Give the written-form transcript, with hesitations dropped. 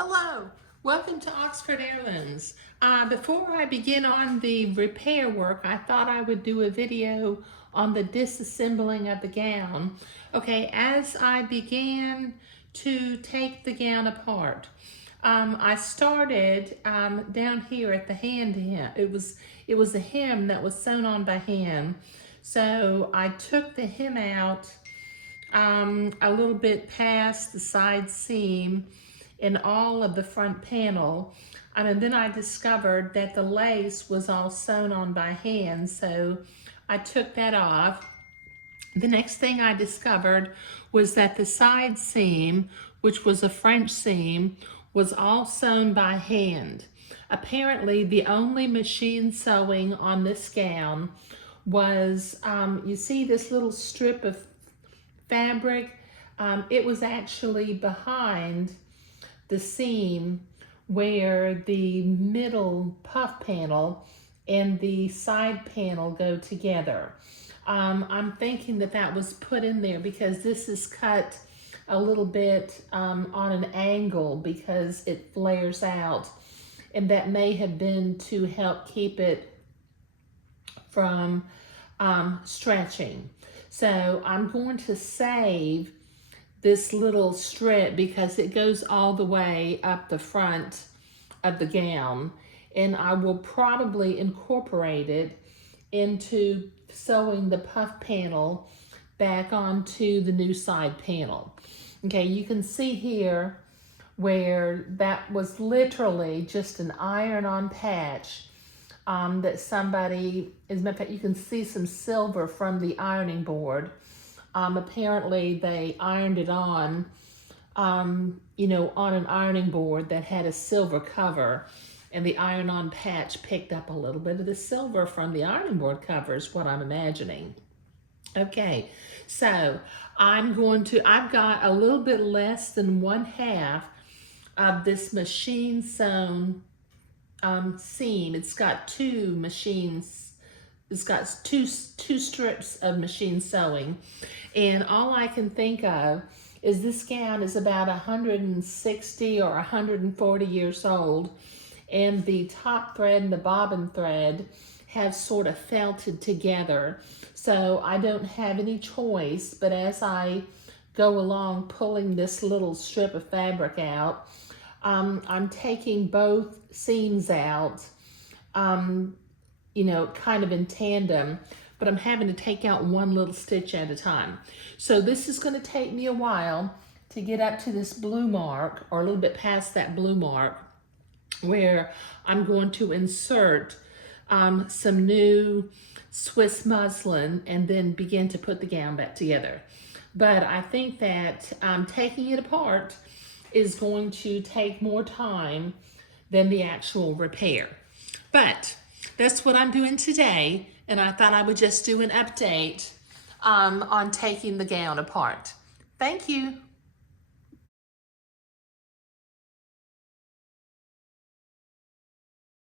Hello, welcome to Oxford Heirlooms. Before I begin on the repair work, I thought I would do a video on the disassembling of the gown. Okay, as I began to take the gown apart, I started down here at the hand hem. It was a hem that was sewn on by hand. So I took the hem out a little bit past the side seam in all of the front panel. And then I discovered that the lace was all sewn on by hand, so I took that off. The next thing I discovered was that the side seam, which was a French seam, was all sewn by hand. Apparently, the only machine sewing on this gown was, you see this little strip of fabric? It was actually behind the seam where the middle puff panel and the side panel go together. I'm thinking that that was put in there because this is cut a little bit on an angle because it flares out, and that may have been to help keep it from stretching. So I'm going to save this little strip because it goes all the way up the front of the gown, and I will probably incorporate it into sewing the puff panel back onto the new side panel. Okay, you can see here where that was literally just an iron-on patch that somebody, as a matter of fact, you can see some silver from the ironing board. Apparently they ironed it on, on an ironing board that had a silver cover, and the iron-on patch picked up a little bit of the silver from the ironing board cover is what I'm imagining. Okay, so I've got a little bit less than 1/2 of this machine sewn seam. It's got two strips of machine sewing, and all I can think of is this gown is about 160 or 140 years old, and the top thread and the bobbin thread have sort of felted together. So I don't have any choice, but as I go along pulling this little strip of fabric out, I'm taking both seams out, kind of in tandem, but I'm having to take out one little stitch at a time. So this is going to take me a while to get up to this blue mark, or a little bit past that blue mark, where I'm going to insert some new Swiss muslin and then begin to put the gown back together. But I think that taking it apart is going to take more time than the actual repair. But that's what I'm doing today, and I thought I would just do an update on taking the gown apart. Thank you.